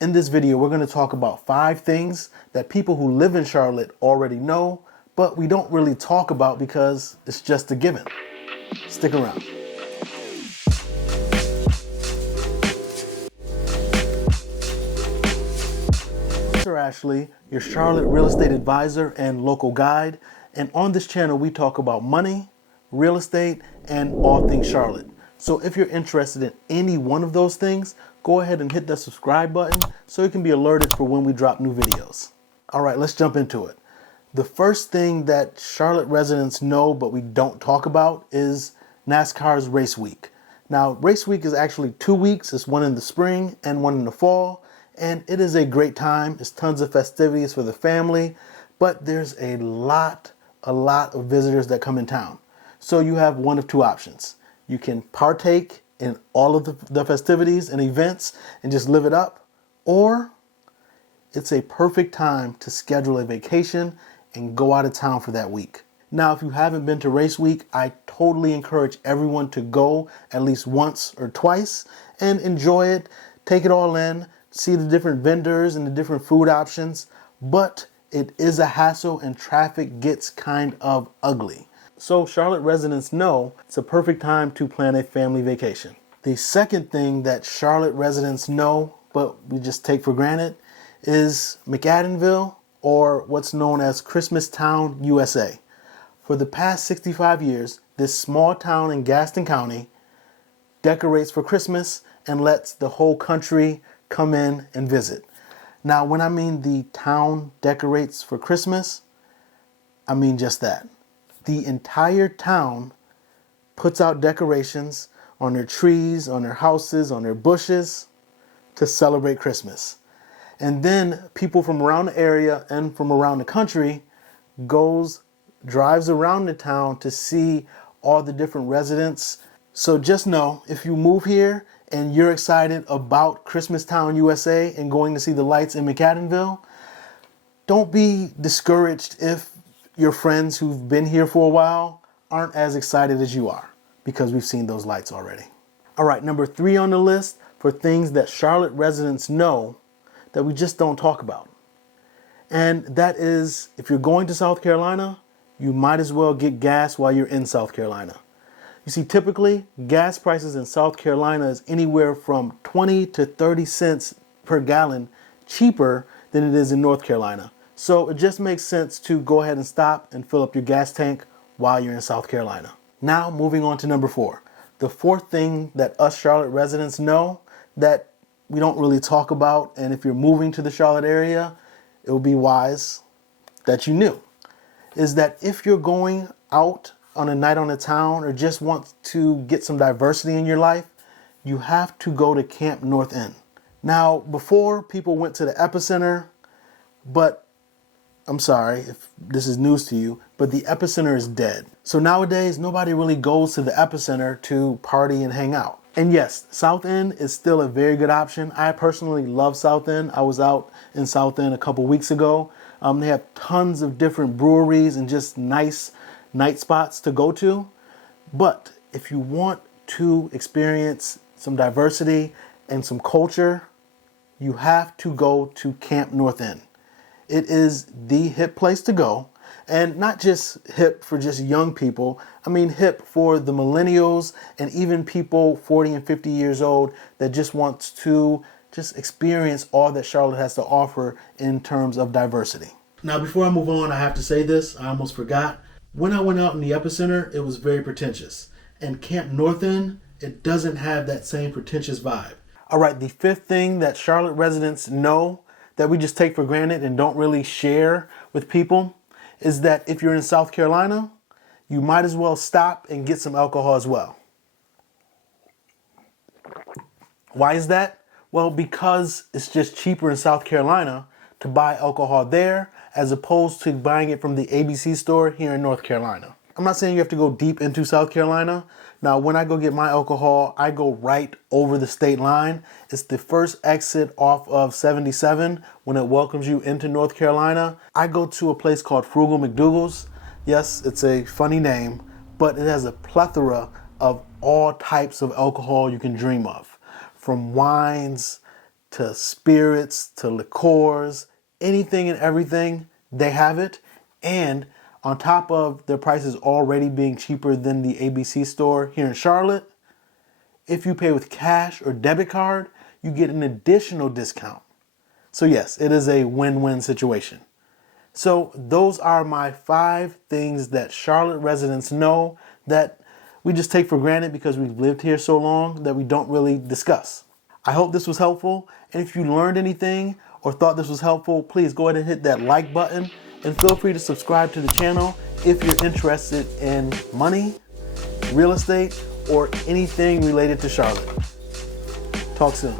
In this video, we're going to talk about 5 things that people who live in Charlotte already know, but we don't really talk about because it's just a given. Stick around. I'm Ashley, your Charlotte real estate advisor and local guide, and on this channel we talk about money, real estate, and all things Charlotte. So if you're interested in any one of those things, go ahead and hit that subscribe button so you can be alerted for when we drop new videos. All right, let's jump into it. The first thing that Charlotte residents know but we don't talk about is NASCAR's race week. Now, race week is actually 2 weeks. It's one in the spring and one in the fall, and it is a great time. It's tons of festivities for the family, but there's a lot of visitors that come in town. So you have one of 2 options. You can partake in all of the festivities and events and just live it up, or it's a perfect time to schedule a vacation and go out of town for that week. Now, if you haven't been to race week, I totally encourage everyone to go at least once or twice and enjoy it, take it all in, see the different vendors and the different food options, but it is a hassle and traffic gets kind of ugly. So Charlotte residents know it's a perfect time to plan a family vacation. The second thing that Charlotte residents know, but we just take for granted, is McAdenville, or what's known as Christmas Town, USA. For the past 65 years, this small town in Gaston County decorates for Christmas and lets the whole country come in and visit. Now, when I mean the town decorates for Christmas, I mean just that. The entire town puts out decorations on their trees, on their houses, on their bushes to celebrate Christmas. And then people from around the area and from around the country drives around the town to see all the different residents. So just know, if you move here and you're excited about Christmas Town, USA and going to see the lights in McAdenville, don't be discouraged if your friends who've been here for a while aren't as excited as you are, because we've seen those lights already. All right, number 3 on the list for things that Charlotte residents know that we just don't talk about. And that is, if you're going to South Carolina, you might as well get gas while you're in South Carolina. You see, typically gas prices in South Carolina is anywhere from 20 to 30 cents per gallon cheaper than it is in North Carolina. So it just makes sense to go ahead and stop and fill up your gas tank while you're in South Carolina. Now, moving on to number 4. The 4th thing that us Charlotte residents know that we don't really talk about, and if you're moving to the Charlotte area, it would be wise that you knew, is that if you're going out on a night on the town or just want to get some diversity in your life, you have to go to Camp North End. Now, before people went to the Epicentre, but I'm sorry if this is news to you, but the Epicentre is dead. So nowadays, nobody really goes to the Epicentre to party and hang out. And yes, SouthEnd is still a very good option. I personally love SouthEnd. I was out in SouthEnd a couple weeks ago. They have tons of different breweries and just nice night spots to go to. But if you want to experience some diversity and some culture, you have to go to Camp North End. It is the hip place to go, and not just hip for just young people. I mean hip for the millennials and even people 40 and 50 years old that just wants to just experience all that Charlotte has to offer in terms of diversity. Now, before I move on, I have to say this. I almost forgot. When I went out in the Epicentre, it was very pretentious. And Camp North End, it doesn't have that same pretentious vibe. All right, the 5th thing that Charlotte residents know that we just take for granted and don't really share with people is that if you're in South Carolina, you might as well stop and get some alcohol as well. Why is that? Well, because it's just cheaper in South Carolina to buy alcohol there as opposed to buying it from the ABC store here in North Carolina. I'm not saying you have to go deep into South Carolina. Now, when I go get my alcohol, I go right over the state line. It's the first exit off of 77 when it welcomes you into North Carolina. I go to a place called Frugal McDougal's. Yes, it's a funny name, but it has a plethora of all types of alcohol you can dream of. From wines to spirits, to liqueurs, anything and everything, they have it. And on top of their prices already being cheaper than the ABC store here in Charlotte, if you pay with cash or debit card, you get an additional discount. So yes, it is a win-win situation. So those are my 5 things that Charlotte residents know that we just take for granted because we've lived here so long that we don't really discuss. I hope this was helpful, and if you learned anything or thought this was helpful, please go ahead and hit that like button and feel free to subscribe to the channel if you're interested in money, real estate, or anything related to Charlotte. Talk soon.